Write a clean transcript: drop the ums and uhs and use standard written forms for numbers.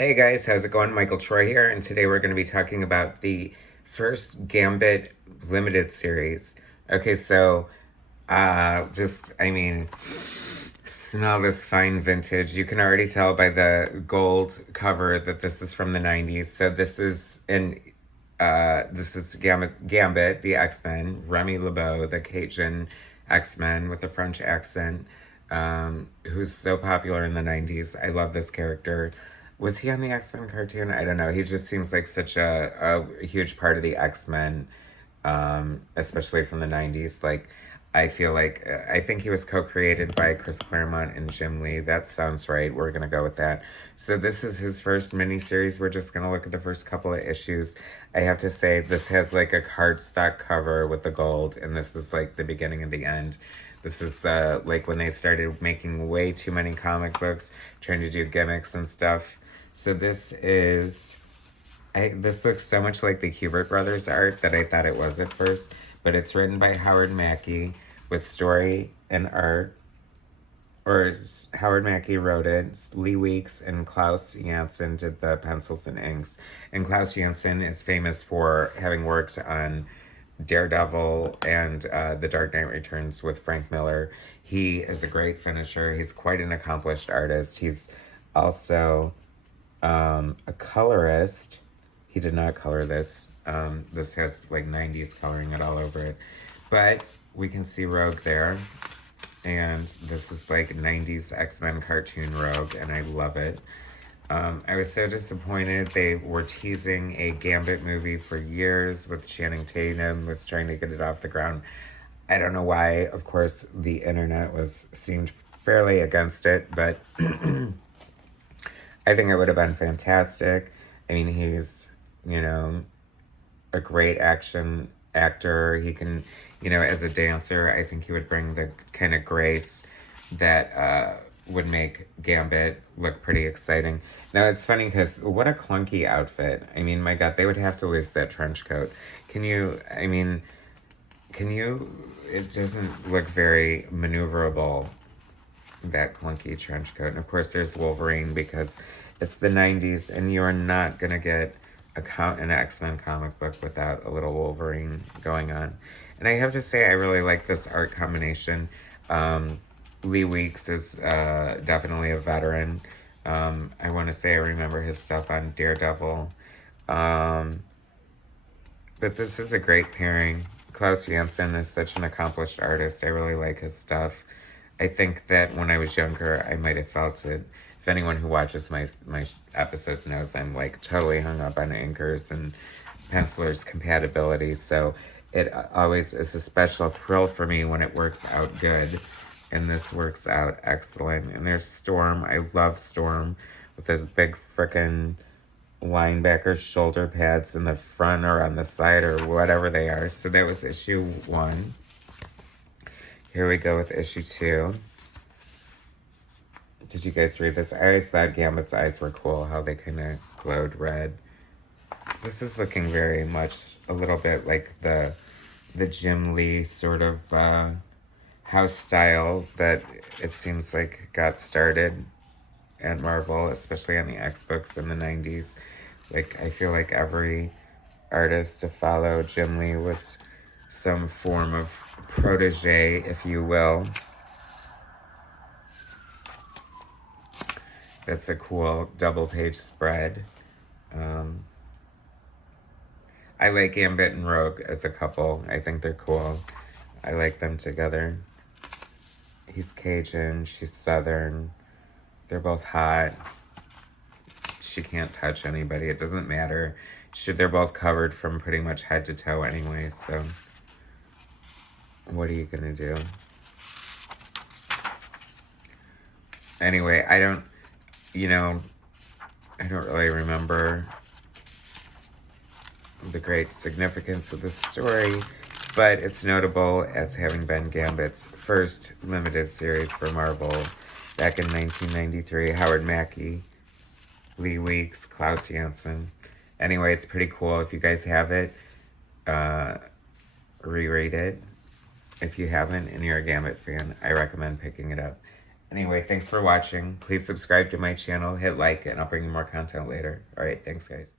Hey guys, how's it going? Michael Troy here, and today we're going to be talking about the First Gambit limited series. Okay, so smell this fine vintage. You can already tell by the gold cover that this is from the 90s. So this is Gambit, the X-Men, Remy LeBeau, the Cajun X-Men with a French accent, who's so popular in the 90s. I love this character. Was he on the X-Men cartoon? I don't know. He just seems like such a huge part of the X-Men, especially from the 90s. Like, I think he was co-created by Chris Claremont and Jim Lee. That sounds right. We're gonna go with that. So this is his first miniseries. We're just gonna look at the first couple of issues. I have to say this has like a cardstock cover with the gold, and this is like the beginning and the end. This is like when they started making way too many comic books, trying to do gimmicks and stuff. So this looks so much like the Hubert Brothers art that I thought it was at first, but it's written by Howard Mackie with story and art, or Howard Mackie wrote it. Lee Weeks and Klaus Janson did the pencils and inks. And Klaus Janson is famous for having worked on Daredevil and The Dark Knight Returns with Frank Miller. He is a great finisher. He's quite an accomplished artist. He's also a colorist. He did not color this. This has like 90s coloring it all over it. But we can see Rogue there. And this is like 90s X-Men cartoon Rogue, and I love it. I was so disappointed. They were teasing a Gambit movie for years with Channing Tatum, was trying to get it off the ground. I don't know why. Of course, the internet seemed fairly against it, but I think it would have been fantastic. I mean, he's, you know, a great action actor. He can, as a dancer, I think he would bring the kind of grace that would make Gambit look pretty exciting. Now, it's funny because what a clunky outfit. I mean, my God, they would have to lose that trench coat. It doesn't look very maneuverable, that clunky trench coat. And of course, there's Wolverine because it's the 90s, and you're not going to get an X-Men comic book without a little Wolverine going on. And I have to say, I really like this art combination. Lee Weeks is definitely a veteran. I want to say I remember his stuff on Daredevil. Um, but this is a great pairing. Klaus Janson is such an accomplished artist. I really like his stuff. I think that when I was younger, I might have felt it. If anyone who watches my episodes knows, I'm like totally hung up on inkers and pencilers compatibility. So it always is a special thrill for me when it works out good. And this works out excellent. And there's Storm. I love Storm with those big frickin' linebacker shoulder pads in the front or on the side or whatever they are. So that was issue 1. Here we go with issue 2. Did you guys read this? I always thought Gambit's eyes were cool, how they kind of glowed red. This is looking very much a little bit like the Jim Lee sort of house style that it seems like got started at Marvel, especially on the X books in the 90s. Like, I feel like every artist to follow Jim Lee was some form of protege, if you will. That's a cool double-page spread. I like Gambit and Rogue as a couple. I think they're cool. I like them together. He's Cajun, she's Southern. They're both hot. She can't touch anybody. It doesn't matter. They're both covered from pretty much head to toe anyway, so what are you gonna do? Anyway, I don't really remember the great significance of this story, but it's notable as having been Gambit's first limited series for Marvel back in 1993. Howard Mackie, Lee Weeks, Klaus Janson. Anyway, it's pretty cool. If you guys have it, reread it. If you haven't and you're a Gambit fan, I recommend picking it up. Anyway, thanks for watching. Please subscribe to my channel, hit like, and I'll bring you more content later. All right, thanks, guys.